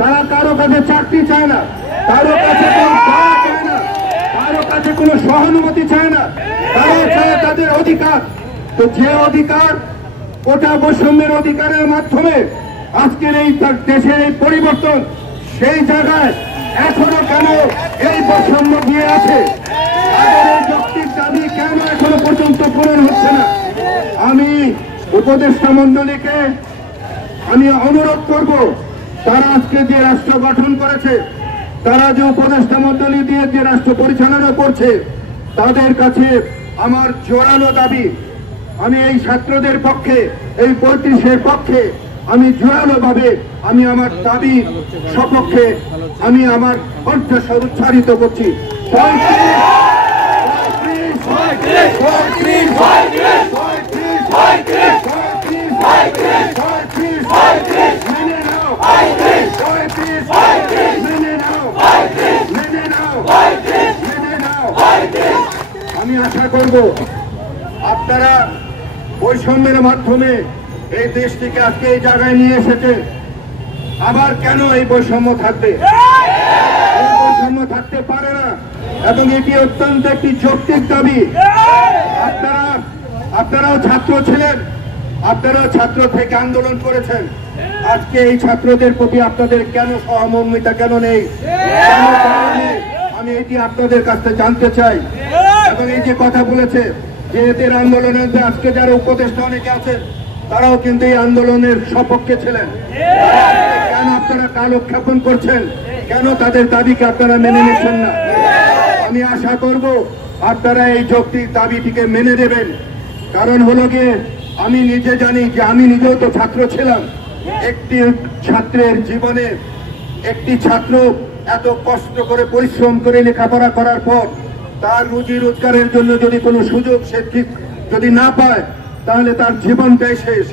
তারা কারো কাছে চাকরি চায় না, কারো কাছে কোনো দয়া চায় না, কারো কাছে কোনো সহানুভূতি চায় না, তারা চায় তাদের অধিকার। তো যে অধিকার, কোটা বৈষম্যের অধিকারের মাধ্যমে আজকের এই দেশের এই পরিবর্তন, সেই জায়গায় এখনো কেন এই বৈষম্য দিয়ে আছে? তাদের এই যৌক্তিক দাবি কেন এখনো পর্যন্ত পূরণ হচ্ছে না? আমি উপদেষ্টা মন্ডলীকে আমি অনুরোধ করব, তারা আজকে যে রাষ্ট্র গঠন করেছে, তারা যে উপদেষ্টা মন্ডলী দিয়ে যে রাষ্ট্র পরিচালনা করছে, তাদের কাছে আমার জোরালো দাবি, আমি এই ছাত্রদের পক্ষে, এই 35-এর পক্ষে আমি জোরালো ভাবে আমি আমার দাবি সপক্ষে আমি আমার কণ্ঠস্বর উচ্চারিত করছি। আমি আশা করব আপনারা বৈষম্যের মাধ্যমে এই দেশটিকে আজকে এই জায়গায় নিয়ে এসেছে। আবার কেন এই বৈষম্য থাকবে? এই বৈষম্য থাকতে পারে না, এবং এটি অত্যন্ত একটি যৌক্তিক দাবি। আপনারাও ছাত্র ছিলেন, আপনারাও ছাত্র থেকে আন্দোলন করেছেন। আজকে এই ছাত্রদের প্রতি আপনাদের কেন সহমর্মিতা কেন নেই? আমি এটি আপনাদের কাছ থেকে জানতে চাই। এবং এই যে কথা বলেছে যে এদের আন্দোলনের আজকে যারা উপদেষ্টা অনেকে আছেন, তারাও কিন্তু এই আন্দোলনের সপক্ষে ছিলেন। কেন আপনারা কালক্ষেপণ করছেন? কেন তাদের দাবিকে আপনারা মেনে নিচ্ছেন না? আমি আশা করব আপনারা এই যৌক্তিক দাবিটিকে মেনে দেবেন। কারণ হলো গিয়ে আমি নিজে জানি যে আমি নিজেও তো ছাত্র ছিলাম। একটি ছাত্রের জীবনে একটি ছাত্র এত কষ্ট করে পরিশ্রম করে লেখাপড়া করার পর তার রুজি রোজগারের জন্য যদি কোনো সুযোগ সে যদি না পায়, তাহলে তার জীবনটাই শেষ।